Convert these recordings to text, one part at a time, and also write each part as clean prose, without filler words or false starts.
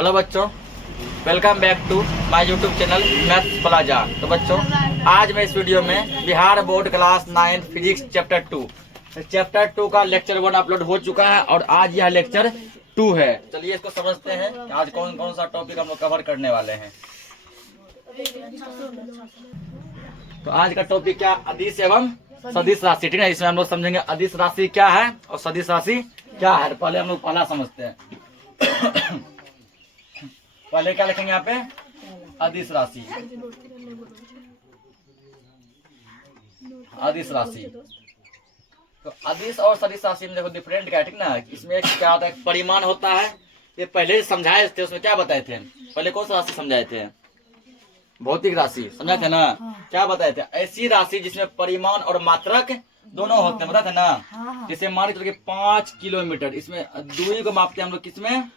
Hello बच्चों, welcome back to my YouTube channel maths plaza. तो बच्चों, आज मैं इस वीडियो में Bihar board class 9 physics chapter 2 का लेक्चर 1 अपलोड हो चुका है और आज यह लेक्चर 2 है। चलिए इसको समझते हैं कि आज कौन कौन सा टॉपिक हम लोग कवर करने वाले हैं। तो आज का टॉपिक क्या, अदिश एवं सदिश राशि। ठीक है, इसमें हम लोग समझेंगे अदिश राशि क्या है और सदिश राशि क्या है। पहले हम लोग पहला समझते हैं। पहले क्या लिखेंगे यहाँ पे, अदिश राशि। अदिश राशि, तो अदिश और सदिश राशि में देखो डिफरेंट क्या है। ठीक ना, इसमें एक क्या होता है, परिमाण होता है। ये पहले समझाए थे, उसमें क्या बताए थे, पहले कौन सा राशि समझाए थे, भौतिक राशि समझाए थे ना। क्या बताए थे, ऐसी राशि जिसमें परिमाण और मात्रक दोनों होते हैं, बताए थे ना। जैसे मान के चलो 5 किलोमीटर, इसमें दूरी को मापते हैं हम लोग किसमें,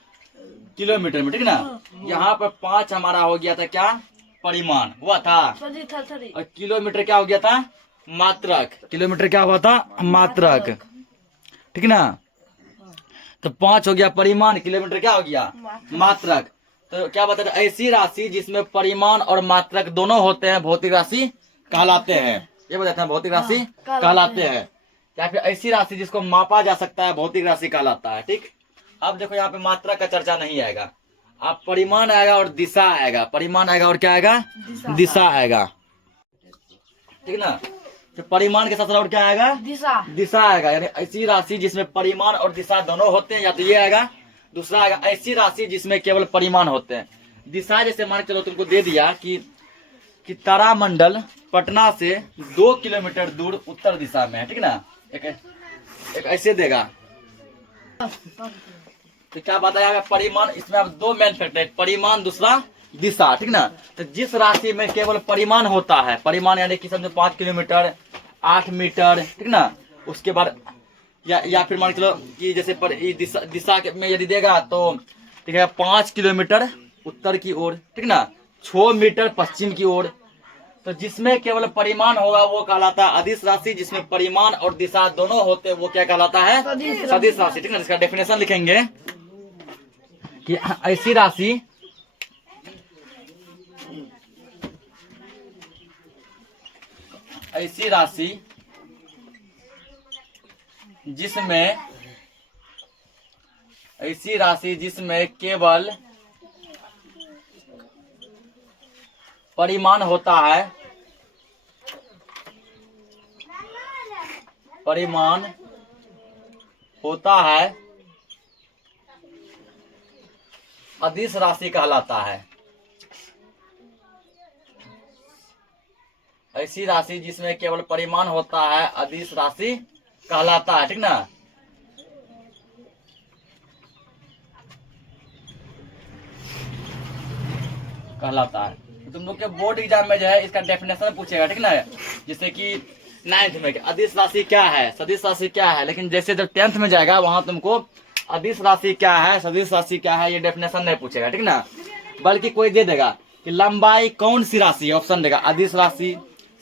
किलोमीटर में। ठीक ना, यहाँ पर 5 हमारा हो गया था क्या, परिमाण हुआ था, और किलोमीटर क्या हो गया था, मात्रक। किलोमीटर क्या हुआ था, मात्रक। ठीक ना, तो 5 हो गया परिमाण, किलोमीटर क्या हो गया, मात्रक। तो क्या बताते हैं, ऐसी राशि जिसमें परिमाण और मात्रक दोनों होते हैं भौतिक राशि कहलाते हैं। ये बताते हैं भौतिक राशि कहलाते हैं। या फिर ऐसी राशि जिसको मापा जा सकता है भौतिक राशि कहलाता है। ठीक, अब देखो यहाँ पे मात्रा का चर्चा नहीं आएगा, अब परिमाण आएगा और दिशा आएगा। परिमाण आएगा और क्या आएगा, दिशा आएगा। ठीक ना, तो परिमाण के साथ और क्या आएगा, दिशा आएगा। यानी ऐसी राशि जिसमें परिमाण और दिशा दोनों होते हैं, या तो ये आएगा। दूसरा आएगा ऐसी राशि जिसमें केवल परिमाण होते हैं। दिशा जैसे मान चलो तुमको दे दिया कि तारामंडल पटना से 2 किलोमीटर दूर उत्तर दिशा में है। ठीक ना, एक ऐसे देगा। तो क्या बताया, परिमाण, इसमें अब 2 मेन फैक्टर है, परिमाण दूसरा दिशा। ठीक ना, तो जिस राशि में केवल परिमाण होता है, परिमाण यानी कि समझो 5 किलोमीटर 8 मीटर। ठीक ना, उसके बाद या फिर मान चलो कि जैसे दिशा में यदि देगा तो ठीक है 5 किलोमीटर उत्तर की ओर। ठीक ना, 6 मीटर पश्चिम की ओर। तो जिसमें केवल परिमाण होगा वो कहलाता है अदिश राशि। जिसमें परिमाण और दिशा दोनों होते हैं वो क्या कहलाता है, सदिश राशि। ठीक ना, इसका डेफिनेशन लिखेंगे कि ऐसी राशि जिसमें केवल परिमाण होता है, अदिश राशि कहलाता है। ऐसी राशि जिसमें केवल परिमाण होता है अदिश राशि कहलाता है। ठीक ना, कहलाता है। तुम लोग के बोर्ड एग्जाम में जो है इसका डेफिनेशन पूछेगा। ठीक ना, जैसे कि 9th में अदिश राशि क्या है, सदिश राशि क्या है। लेकिन जैसे जब 10th में जाएगा वहां तुमको अदिश राशि क्या है, सदिश राशि क्या है, ये डेफिनेशन नहीं पूछेगा। ठीक ना, बल्कि कोई दे देगा कि लंबाई कौन सी राशि है, ऑप्शन देगा अदिश राशि,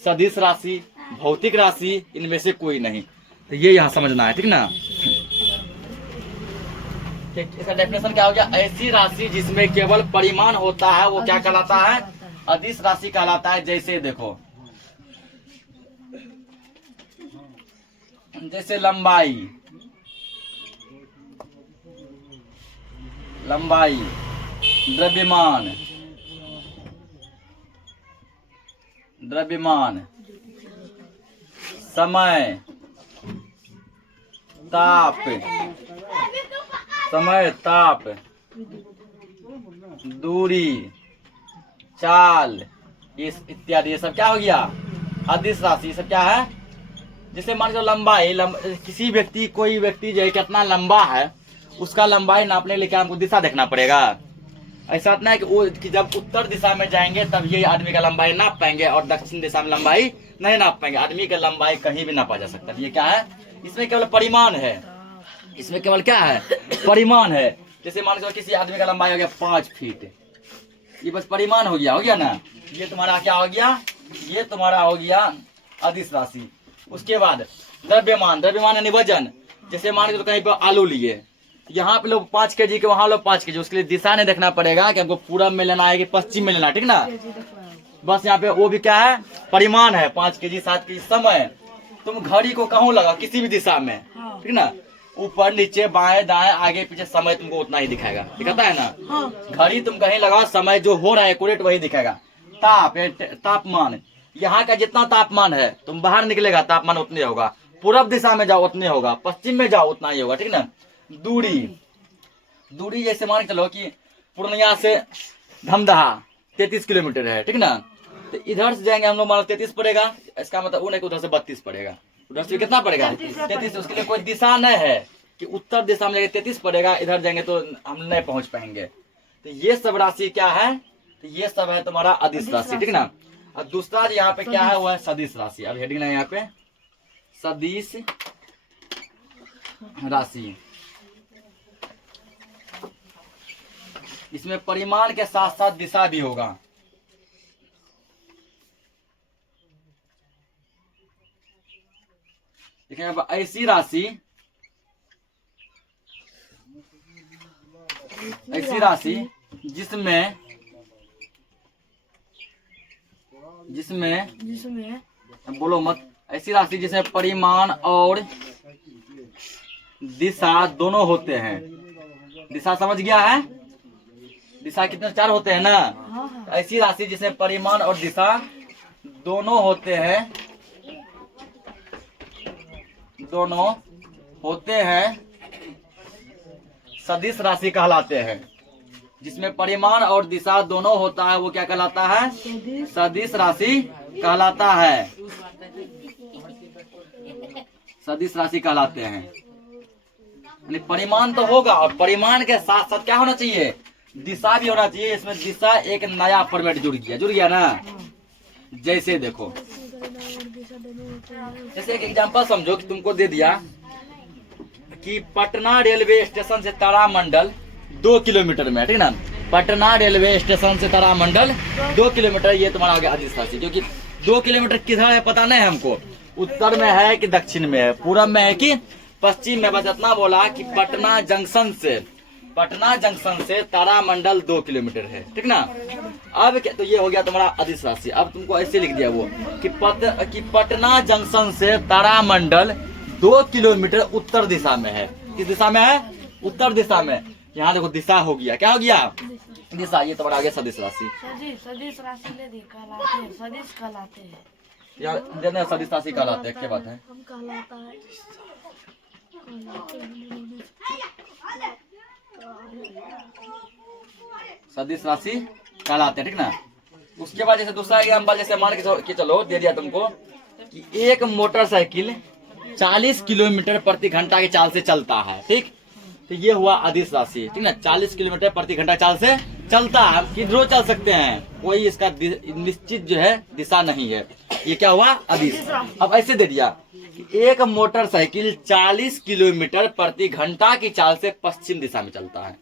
सदिश राशि, भौतिक राशि, इनमें से कोई नहीं। तो ये यहाँ समझना है। ठीक ना, इसका डेफिनेशन क्या हो गया, ऐसी राशि जिसमें केवल परिमाण होता है वो क्या कहलाता है, अदिश राशि कहलाता है। जैसे देखो, जैसे लंबाई, द्रव्यमान, समय, ताप, दूरी, चाल, इत्यादि, ये सब क्या हो गया, अदिश राशि। ये सब क्या है, जैसे मान लो लंबाई, कोई व्यक्ति जो है कितना लंबा है, उसका लंबाई नापने के लिए क्या हमको दिशा देखना पड़ेगा। ऐसा नहीं है कि जब उत्तर दिशा में जाएंगे तब ये आदमी का लंबाई नाप पाएंगे और दक्षिण दिशा में लंबाई नहीं नाप पाएंगे। आदमी का लंबाई कहीं भी नापा जा सकता है। ये क्या है, इसमें केवल परिमाण है। इसमें केवल क्या है, परिमाण है। जैसे मान लो किसी आदमी का लंबाई हो गया 5 फीट, ये बस परिमाण हो गया ना। ये तुम्हारा क्या हो गया, ये तुम्हारा हो गया अदिश राशि। उसके बाद द्रव्यमान यानी वजन। जैसे मान के तो कहीं पर आलू लिए, यहाँ पे लोग 5 kg के, वहाँ लोग 5 kg, उसके लिए दिशा नहीं देखना पड़ेगा कि हमको पूरब में लेना है कि पश्चिम में लेना है, ठीक ना। बस यहाँ पे वो भी क्या है, परिमाण है, 5 kg 7 kg समय। तुम घड़ी को कहूँ लगा किसी भी दिशा में, ठीक ना, ऊपर नीचे बाएं दाएं आगे पीछे समय तुमको उतना ही दिखाएगा, दिखाता है ना। घड़ी तुम कहीं लगाओ, समय जो हो रहा है एक्यूरेट वही दिखाएगा। तापमान, यहाँ का जितना तापमान है तुम बाहर निकलेगा तापमान उतने होगा, पूरब दिशा में जाओ उतने होगा, पश्चिम में जाओ उतना ही होगा, ठीक ना। दूरी जैसे मान के चलो कि पूर्णिया से धमदाहा 33 किलोमीटर है, ठीक ना। तो इधर से जाएंगे हम लोग, मान 33 पड़ेगा, इसका मतलब वो नहीं कि उधर से 32 पड़ेगा, उधर से कितना पड़ेगा 33। उसके लिए कोई दिशा नहीं है कि उत्तर दिशा में 33 पड़ेगा, इधर जाएंगे तो हम नहीं पहुंच पाएंगे। तो ये सब राशि क्या है, तो ये सब है तुम्हारा अदिश राशि, ठीक ना। और दूसरा यहाँ पे क्या है वो है सदिश राशि। अब हेडिंग है यहाँ पे सदिश राशि। इसमें परिमाण के साथ साथ दिशा भी होगा। देखिए अब ऐसी राशि जिसमें बोलो मत, ऐसी राशि जिसमें परिमाण और दिशा दोनों होते हैं। दिशा समझ गया है, दिशा कितने 4 होते हैं ना। ऐसी राशि जिसमें परिमाण और दिशा दोनों होते हैं सदिश राशि कहलाते हैं। जिसमें परिमाण और दिशा दोनों होता है वो क्या कहलाता है, सदिश राशि कहलाता है, सदिश राशि कहलाते हैं। यानी परिमाण तो होगा और परिमाण के साथ साथ क्या होना चाहिए, दिशा भी होना चाहिए। इसमें दिशा एक नया फॉर्मेट जुड़ गया ना। जैसे देखो, जैसे एक एग्जांपल समझो कि तुमको दे दिया कि पटना रेलवे स्टेशन से तारामंडल 2 किलोमीटर में, ठीक ना। पटना रेलवे स्टेशन से तारामंडल 2 किलोमीटर, ये तुम्हारा आ गया अदिश राशि। जो कि 2 किलोमीटर किधर है पता नहीं हमको, उत्तर में है कि दक्षिण में है, पूरब में है कि पश्चिम में। बस इतना बोला कि पटना जंक्शन से तारामंडल 2 किलोमीटर है, ठीक ना। अब क्या, तो ये हो गया तुम्हारा अदिश राशि। अब तुमको ऐसे लिख दिया वो कि पटना जंक्शन से तारामंडल 2 किलोमीटर उत्तर दिशा में है। किस दिशा में है, उत्तर दिशा में। यहाँ देखो दिशा हो गया, क्या हो गया, दिशा। ये तुम्हारा आ गया सदिश राशि। सदिश राशि सदिश कहलाते हैं यार सदिश राशि कहलाते हैं, क्या बात है। हम कहलाता है सदिश राशि कहलाते हैं, ठीक ना। उसके बाद जैसे दूसरा एग्जाम्पल, जैसे मान के चलो दे दिया तुमको कि एक मोटरसाइकिल 40 किलोमीटर प्रति घंटा की चाल से चलता है, ठीक। तो ये हुआ अदिश राशि, ठीक ना। 40 किलोमीटर प्रति घंटा चाल से चलता है, किधरों चल सकते हैं, कोई इसका निश्चित जो है दिशा नहीं है। ये क्या हुआ, अदिश। अब ऐसे दे दिया कि एक मोटरसाइकिल 40 किलोमीटर प्रति घंटा की चाल से पश्चिम दिशा में चलता है।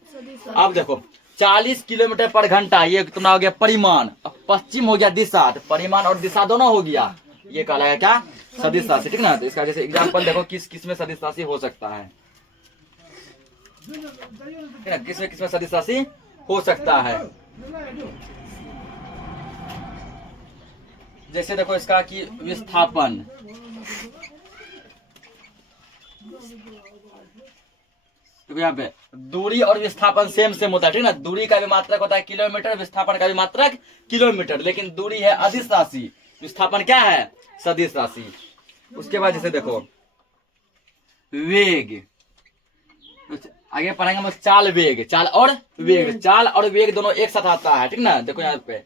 अब देखो 40 किलोमीटर पर घंटा, ये तुम्हारा हो गया परिमाण। अब पश्चिम हो गया दिशा, तो परिमाण और दिशा दोनों हो गया, ये कहलाएगा क्या, सदिश राशि, ठीक ना। तो इसका जैसे एग्जाम्पल देखो किस में सदिश राशि हो सकता है, किस में सदिश राशि हो सकता है। जैसे देखो इसका कि विस्थापन, तो यहाँ पे दूरी और विस्थापन सेम होता है, ठीक ना। दूरी का भी मात्रक होता है किलोमीटर, विस्थापन का भी मात्रक किलोमीटर, लेकिन दूरी है अदिश राशि, विस्थापन क्या है, सदिश राशि। उसके बाद जैसे देखो वेग, आगे पढ़ेंगे हम चाल वेग, चाल और वेग दोनों एक साथ आता है, ठीक ना। देखो यहाँ पे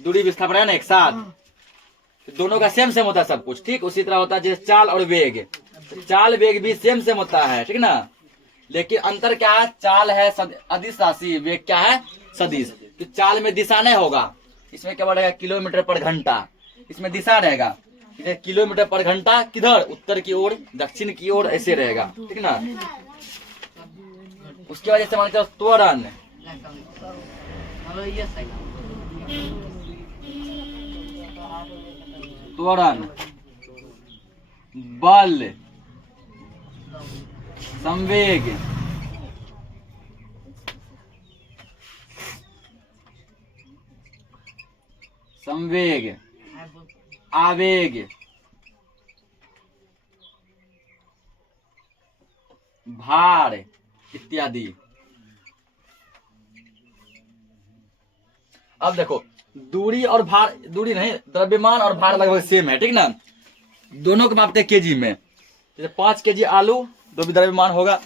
दूरी विस्थापन है ना एक साथ, दोनों का सेम होता है सब कुछ, ठीक। उसी तरह होता है जैसे चाल और वेग, तो चाल वेग भी सेम होता है, ठीक ना। लेकिन अंतर क्या है, चाल है अदिश राशि, वेग क्या है, सदिश। तो चाल में दिशा नहीं होगा, इसमें क्या बढ़ेगा किलोमीटर पर घंटा, इसमें दिशा रहेगा किलोमीटर पर घंटा, किधर, उत्तर की ओर, दक्षिण की ओर, ऐसे रहेगा, ठीक ना। उसके बाद जैसे मान के त्वरण, बल, संवेग, संवेग, आवेग, भार इत्यादि। अब देखो दूरी और भार, दूरी नहीं, द्रव्यमान और भार लगभग सेम है, ठीक ना। दोनों को मापते हैं केजी में। जैसे 5 केजी आलू जो भी द्रव्यमान होगा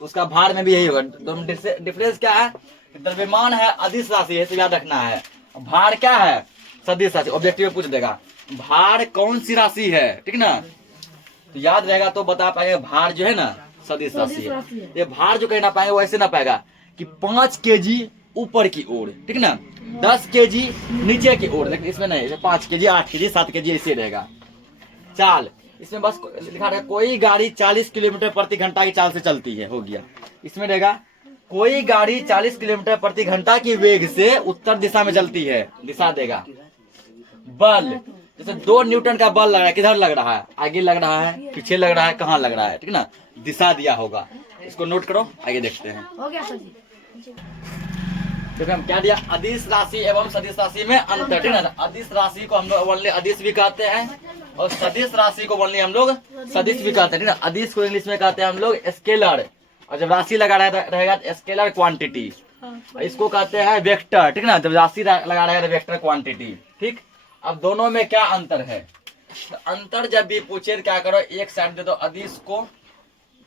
तो उसका भार में भी यही होगा। दोनों डिफरेंस क्या है? द्रव्यमान है अदिश राशि है, तो याद रखना है। भार क्या है? सदिश राशि। ऑब्जेक्टिव में पूछ देगा भार कौन सी राशि है, ठीक ना। तो याद रहेगा तो बता पाएंगे भार जो है ना सदिश राशि है। ये भार जो कहना पाएंगे वो ऐसे ना पाएगा कि 5 केजी ऊपर की ओर, ठीक ना, 10 केजी नीचे की ओर। लेकिन इसमें नहीं, 5 केजी, 8 केजी, 7 केजी ऐसे रहेगा। चाल, इसमें बस लिखा रहेगा कोई गाड़ी 40 किलोमीटर प्रति घंटा की चाल से चलती है, हो गया। इसमें रहेगा कोई गाड़ी 40 किलोमीटर प्रति घंटा की वेग से उत्तर दिशा में चलती है, दिशा देगा। बल, जैसे 2 न्यूटन का बल लग रहा है, किधर लग रहा है? आगे लग रहा है, पीछे लग रहा है, कहाँ लग रहा है, ठीक ना, दिशा दिया होगा। इसको नोट करो, आगे देखते हैं। हो गया सर जी। देखो हम क्या दिया, अदिश राशि एवं सदिश राशि में अंतर, ठीक है। अदिश राशि को हम लोग ओनली अदिश भी कहते हैं और सदिश राशि को ओनली हम लोग सदिश भी कहते हैं, ठीक ना। अदिश को इंग्लिश में कहते हैं हम लोग स्केलर, और जब राशि लगा रहेगा तो स्केलर क्वांटिटी। इसको कहते हैं वेक्टर, ठीक ना, जब राशि लगा रहेगा तो वेक्टर क्वांटिटी, ठीक। अब दोनों में क्या अंतर है? तो अंतर जब भी पूछे तो क्या करो, एक साइड दे दो अदिश को,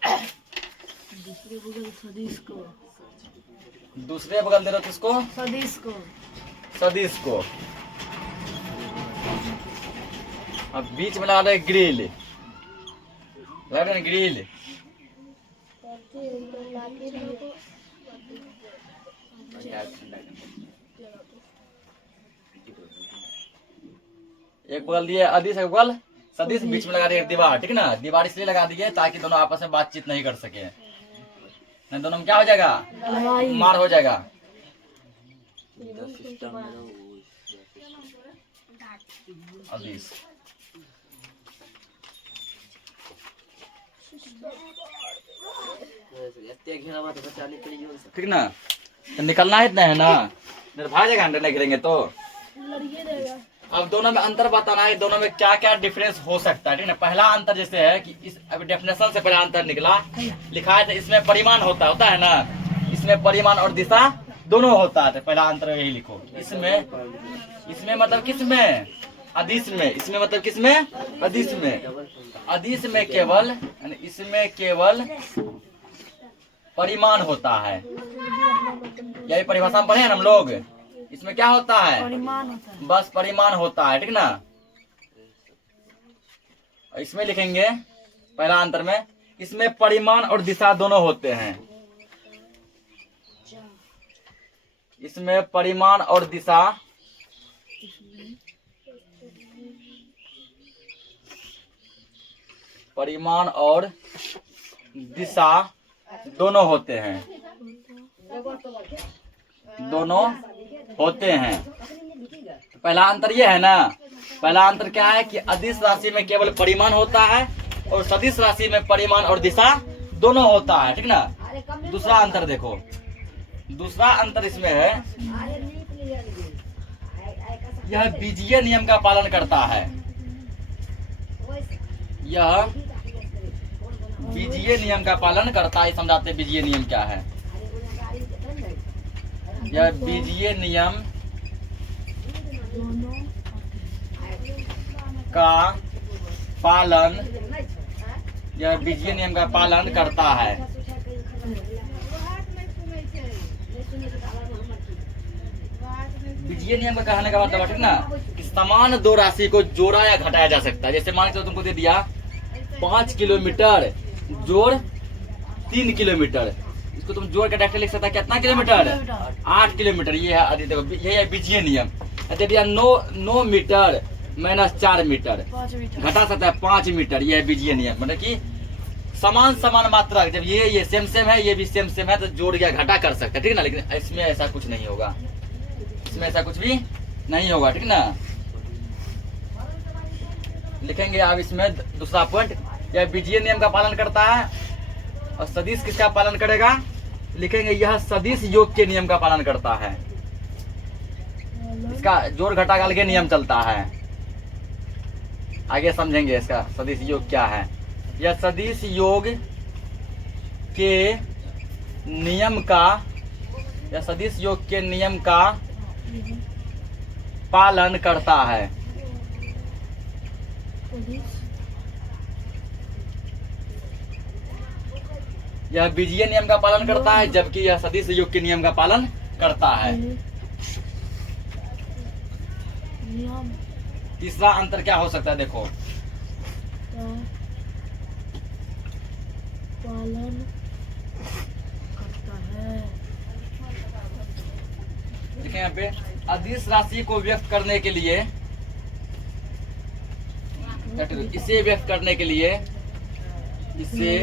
दूसरे बगल सदिश को, दूसरे बगल दे दो किसको? सदिश को, सदिश को। अब बीच में लगा रहे ग्रिल, लगा रहे ग्रिल। एक बगल दिए अदिश, एक बगल सदिश, बीच में लगा दिए दीवार, ठीक ना। दीवार इसलिए लगा दिए ताकि दोनों आपस में बातचीत नहीं कर सके, नहीं दोनों में क्या हो जाएगा? मार हो जाएगा। अदिश, ठीक ना, तो निकलना ही है ना, भाग जाएगा, नहीं गिरेंगे तो। अब दोनों में अंतर बताना है, दोनों में क्या क्या डिफरेंस हो सकता है, ठीक ना। पहला अंतर जैसे है कि इस अभी डेफिनेशन से पहला अंतर निकला, लिखा है तो इसमें परिमाण होता है ना, इसमें परिमाण और दिशा दोनों होता है। तो पहला अंतर यही लिखो। इसमें मतलब किसमें? अदिश में। इसमें मतलब किसमें? अदिश में। अदिश में केवल, इसमें केवल परिमाण होता है। यही परिभाषा में पढ़े हैं हम लोग। इसमें क्या होता है? परिमाण होता है, बस परिमाण होता है, ठीक ना। इसमें लिखेंगे पहला अंतर में, इसमें परिमाण और दिशा दोनों होते हैं। इसमें परिमाण और दिशा दोनों होते हैं, दोनों होते हैं। तो पहला अंतर ये है ना। पहला अंतर क्या है कि अदिश राशि में केवल परिमाण होता है और सदिश राशि में परिमाण और दिशा दोनों होता है, ठीक ना। दूसरा अंतर देखो, दूसरा अंतर इसमें है, यह बीजीय नियम का पालन करता है। यह बीजीय नियम का पालन करता है। समझाते हैं बीजीय नियम क्या है। यह बीजीय नियम का पालन, यह बीजीय नियम का पालन करता है। बीजीय नियम का कहने का मतलब, ठीक ना, कि समान दो राशि को जोड़ा या घटाया जा सकता है। जैसे मान के चलो तुमको दे दिया 5 किलोमीटर जोड़ 3 किलोमीटर, इसको तुम जोड़ के डायरेक्ट लिख सकता है कितना किलोमीटर? 8 किलोमीटर। ये है, देखो यही है बीजीय नियम। दे दिया 9 मीटर माइनस 4 मीटर, घटा सकता है 5 मीटर। ये है बीजीय नियम, मतलब कि समान मात्रा, जब ये सेम है, ये भी सेम है, तो जोड़ या घटा कर सकते हैं, ठीक ना। लेकिन इसमें ऐसा कुछ नहीं होगा, इसमें ऐसा कुछ भी नहीं होगा, ठीक ना। लिखेंगे अब इसमें दूसरा पॉइंट, यह बीजीय नियम का पालन करता है। और सदिश किसका पालन करेगा? लिखेंगे यह सदिश योग के नियम का पालन करता है। इसका जोड़ घटा का अलग नियम चलता है, आगे समझेंगे इसका सदिश योग क्या है। यह सदिश योग के नियम का, यह सदिश योग के नियम का पालन करता है। यह बीजीय नियम का पालन करता है, जबकि यह सदिश योग के नियम का पालन करता है। तीसरा अंतर क्या हो सकता है, देखो पालन करता है। देखिए यहाँ पे अदिश राशि को व्यक्त करने के लिए, इसे व्यक्त करने के लिए, इसे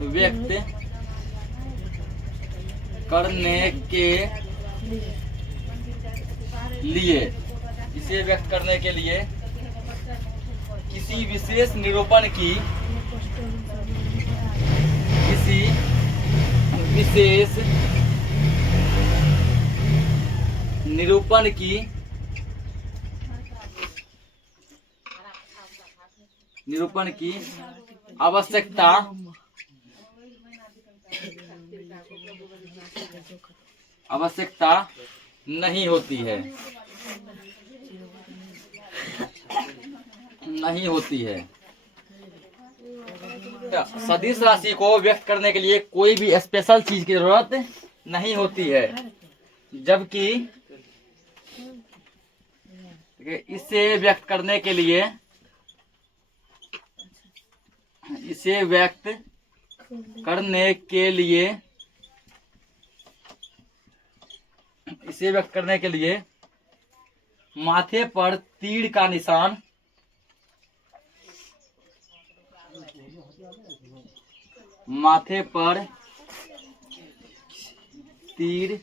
व्यक्त करने के लिए, इसे व्यक्त करने के लिए किसी विशेष निरूपण की, किसी विशेष निरूपण की आवश्यकता नहीं होती है, सदिश राशि को व्यक्त करने के लिए कोई भी स्पेशल चीज की जरूरत नहीं होती है, जबकि इसे व्यक्त करने के लिए, इसे व्यक्त करने के लिए, इसे व्यक्त करने के लिए माथे पर तीर का निशान, माथे पर तीर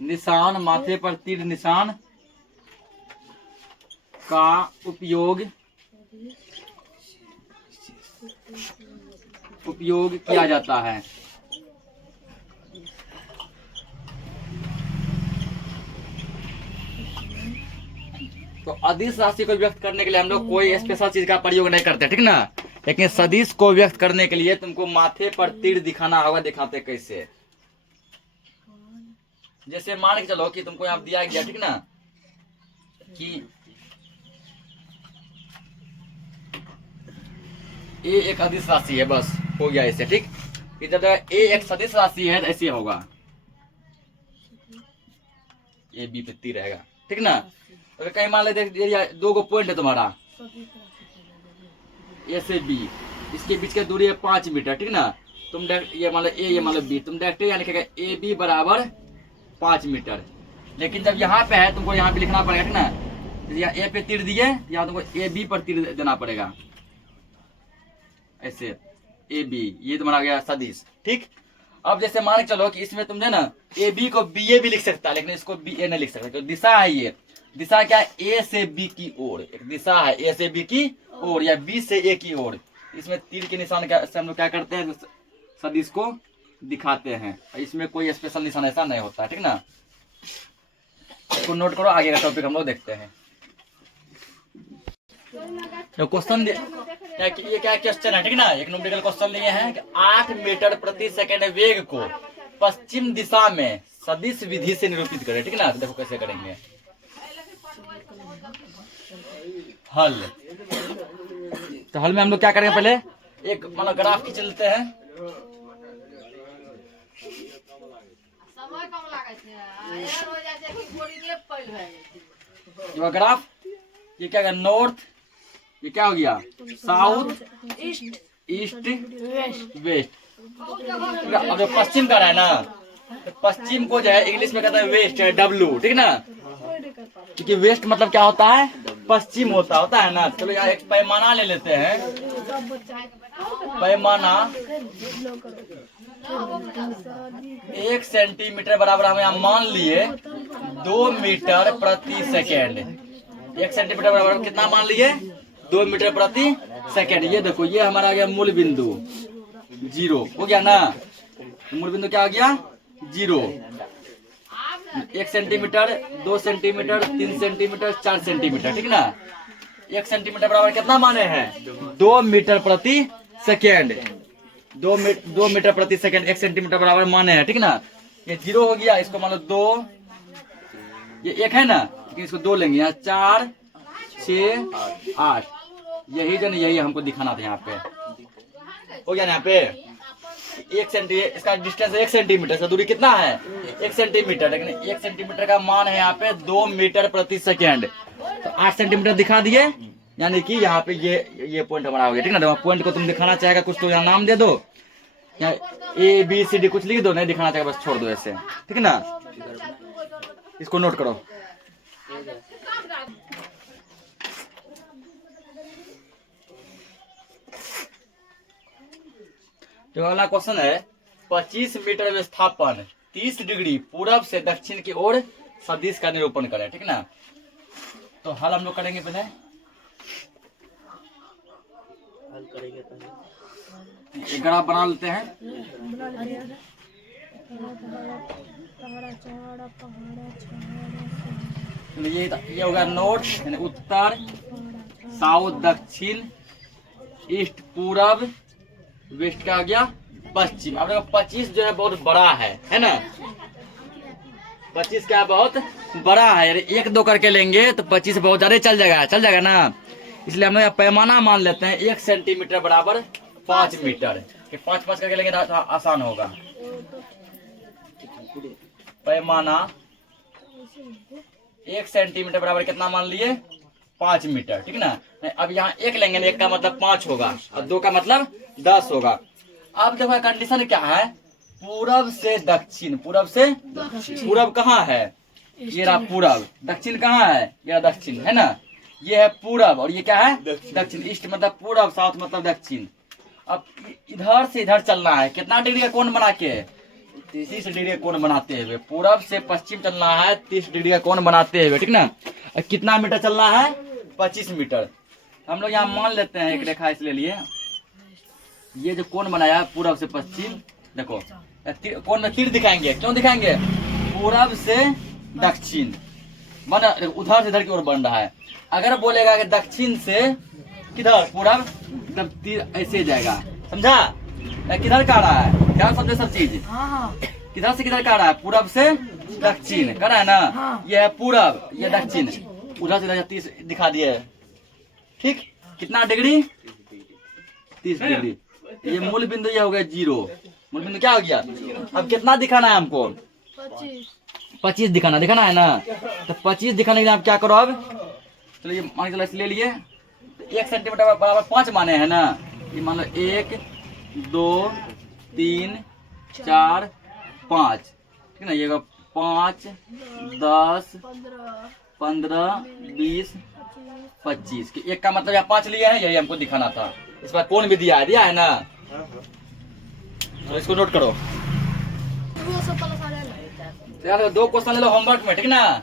निशान, माथे पर तीर निशान का उपयोग किया जाता है। तो अदिश राशि को व्यक्त करने के लिए हम लोग कोई स्पेशल चीज का प्रयोग नहीं करते, ठीक ना। लेकिन सदिश को व्यक्त करने के लिए तुमको माथे पर तीर दिखाना होगा। दिखाते कैसे, जैसे मान के चलो कि तुमको यहाँ दिया गया, ठीक ना, कि ए एक अदिश राशि है, बस हो गया ऐसे, ठीक। कि जब ए एक सदिश राशि है तो ऐसे होगा, ए बी पे तीर रहेगा, ठीक ना। तो कहीं मान लेते दो गो पॉइंट है तुम्हारा ए से बी, इसके बीच की दूरी है 5 मीटर, ठीक ना। तुम ये मान लो ए, ये मान लो बी, तुम डायरेक्ट यहाँ लिखेगा ए बी बराबर 5 मीटर। लेकिन जब यहाँ पे है तुमको यहाँ पे लिखना पड़ेगा, ठीक ना। यहाँ ए पे तीर दिए, यहाँ तुमको ए बी पर तीर देना पड़ेगा, ऐसे ए बी, ये तुम्हारा गया सदिश, ठीक। अब जैसे मान के चलो कि इसमें तुमने ना ए बी को बी ए भी लिख सकता है, लेकिन इसको बी ए नहीं लिख सकता, तो दिशा है ये, दिशा क्या है, ए से बी की ओर, एक दिशा है ए से बी की ओर या बी से ए की ओर। इसमें तीर के निशान से हम लोग क्या करते हैं, सदिश को दिखाते हैं। इसमें कोई स्पेशल निशान ऐसा नहीं होता है, ठीक ना। इसको नोट करो, आगे का टॉपिक हम लोग देखते हैं। तो क्वेश्चन ये क्या क्वेश्चन है, ठीक ना। एक न्यूमेरिकल क्वेश्चन लिए हैं कि 8 मीटर प्रति सेकंड वेग को पश्चिम दिशा में सदिश विधि से निरूपित करें, ठीक ना। तो देखो कैसे करेंगे, हल। तो हल में हम लोग क्या करेंगे, पहले एक मतलब ग्राफ खींच लेते हैं। ग्राफ ये क्या, नॉर्थ, ये क्या हो गया, साउथ, ईस्ट, वेस्ट। अब जो पश्चिम का रहा है ना, तो पश्चिम को जो है इंग्लिश में कहता है वेस्ट है, W, ठीक ना। क्योंकि वेस्ट मतलब क्या होता है, पश्चिम होता है ना। चलो यहाँ एक पैमाना ले लेते हैं, पैमाना 1 सेंटीमीटर बराबर हम यहाँ मान लिए 2 मीटर प्रति सेकेंड। 1 सेंटीमीटर बराबर कितना मान लिए, 2 मीटर प्रति सेकेंड। ये देखो, ये हमारा आ गया मूल बिंदु 0 हो गया ना। तो मूल बिंदु क्या हो गया 0। 1 सेंटीमीटर, 2 सेंटीमीटर, 3 सेंटीमीटर, 4 सेंटीमीटर, ठीक ना। 1 सेंटीमीटर बराबर कितना माने हैं 2 मीटर प्रति सेकेंड। 2 मीटर प्रति सेकेंड 1 सेंटीमीटर बराबर माने हैं, ठीक ना। ये 0 हो गया, इसको मान लो 2, ये 1 है ना, इसको 2 लेंगे। यहाँ 4 6 8, यही जो यही हमको दिखाना था यहाँ पे। हो गया ना यहाँ पे 1 सेंटीमीटर, इसका डिस्टेंस 1 सेंटीमीटर, इसका दूरी कितना है 1 सेंटीमीटर, लेकिन 1 सेंटीमीटर का मान है यहाँ पे 2 मीटर प्रति सेकेंड। तो 8 सेंटीमीटर दिखा दिए, यानी कि यहाँ पे ये पॉइंट हमारा हो गया, ठीक ना। पॉइंट को तुम दिखाना चाहेगा कुछ तो यहाँ नाम दे दो, यहाँ ABCD कुछ लिख दो, नहीं दिखाना चाहेगा बस छोड़ दो ऐसे, ठीक ना। इसको नोट करो। तो अगला क्वेश्चन है 25 मीटर विस्थापन 30 डिग्री पूरब से दक्षिण की ओर सदिश का निरूपण करें, ठीक ना। तो हल हम लोग करेंगे पहले, एक ग्राफ बना लेते हैं। ये होगा नॉर्थ यानी उत्तर, साउथ दक्षिण, ईस्ट पूरब, वेस्ट का आ गया पश्चिम। अब देखो 25 जो है बहुत बड़ा है ना। 25 क्या बहुत बड़ा है, यार 1 2 करके लेंगे तो 25 बहुत ज्यादा चल जाएगा ना। इसलिए हम लोग पैमाना मान लेते हैं 1 सेंटीमीटर बराबर 5 मीटर। 5 करके लेंगे तो आसान होगा। पैमाना 1 सेंटीमीटर बराबर कितना मान लिए 5 मीटर, ठीक ना। अब यहाँ 1 लेंगे ना, 1 का मतलब 5 होगा और 2 का मतलब 10 होगा। अब देखो कंडीशन क्या है, पूरब से दक्षिण, पूरब कहाँ है, ये रहा पूरब, दक्षिण कहाँ है, ये दक्षिण है ना। ये है पूरब और ये क्या है दक्षिण। ईस्ट मतलब पूरब, साउथ मतलब दक्षिण। अब इधर से इधर चलना है, कितना डिग्री का कोण बना के 30 डिग्री का कोण बनाते हुए पूरब से पश्चिम चलना है 30 डिग्री का कोण बनाते हुए, ठीक ना। कितना मीटर चलना है 25 मीटर। हम लोग यहाँ मान लेते हैं एक रेखा इसलिए लिए, ये जो कोण बनाया पूरब से पश्चिम, देखो कोण में तीर दिखाएंगे, क्यों दिखाएंगे, पूरब से दक्षिण बना, उधर से इधर की ओर बन रहा है। अगर बोलेगा कि दक्षिण से किधर पूरब, तब तीर ऐसे जाएगा, समझा। किधर का रहा है, क्या समझे सब चीज, किधर से किधर का रहा है, पूरब से दक्षिण कर रहा है ना। ये है पूरब, ये दक्षिण, उधर से 30 दिखा दिए, ठीक। कितना डिग्री 30 डिग्री। ये मूल बिंदु ये हो गया 0, मूल बिंदु क्या हो गया। अब कितना दिखाना है हमको 25 दिखाना है ना। तो 25 दिखाने के लिए आप क्या करो, अब चलिए मान के चलो ले लिए 1 सेंटीमीटर बराबर 5 माने हैं ना। ये मान लो 1 2 3 4 5, ठीक ना। ये 5 10 15 20 25, 1 का मतलब यहाँ 5 लिए हैं, यही हमको दिखाना था। इस बार कौन भी दिया है ना, तो इसको नोट करो। तो यार 2 क्वेश्चन ले लो होमवर्क में, ठीक ना।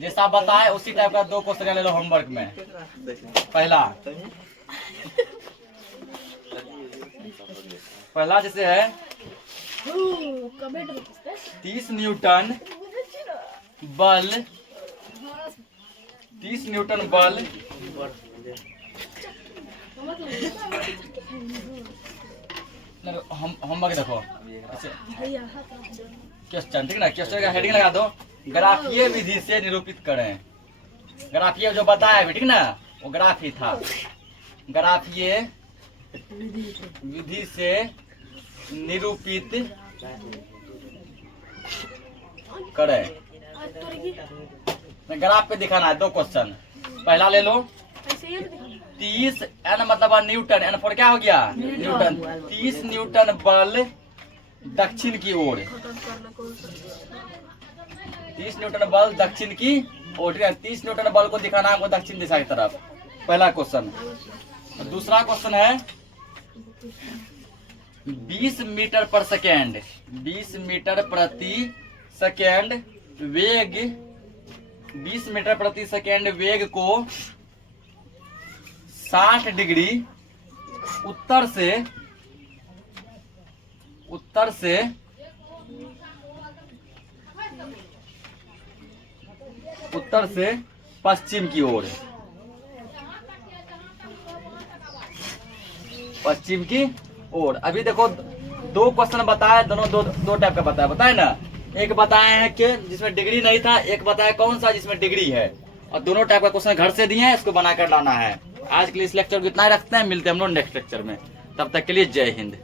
जैसा आप बताए उसी टाइप का 2 क्वेश्चन ले लो होमवर्क में। पहला जैसे है 30 न्यूटन बल, 30 न्यूटन बल होमवर्क देखो क्वेश्चन, ठीक ना। क्वेश्चन का हेडिंग लगा दो, ग्राफीय विधि से निरूपित करें। ग्राफीय जो बताया भी, ठीक ना, वो ग्राफ ही था। ग्राफीय विधि से निरूपित करें। ग्राफ पे दिखाना है 2 क्वेश्चन। पहला ले लो 30 n मतलब न्यूटन, n फॉर क्या हो गया न्यूटन। 30 न्यूटन बल दक्षिण की ओर, 30 न्यूटन बल दक्षिण की ओर, 30 न्यूटन बल को दिखाना है दक्षिण दिशा की तरफ। पहला क्वेश्चन। दूसरा क्वेश्चन है 20 मीटर पर सेकेंड, 20 मीटर प्रति सेकेंड वेग, 20 मीटर प्रति सेकेंड वेग को 60 डिग्री उत्तर से उत्तर से पश्चिम की ओर, पश्चिम की ओर। अभी देखो दो क्वेश्चन बताए, दोनों दो टाइप का बताया ना। एक बताए हैं कि जिसमें डिग्री नहीं था, एक बताया कौन सा जिसमें डिग्री है, और दोनों टाइप का क्वेश्चन घर से दिए हैं, इसको बनाकर लाना है। आज के लिए इस लेक्चर को इतना ही रखते हैं, मिलते हैं हम लोग नेक्स्ट लेक्चर में। तब तक के लिए जय हिंद।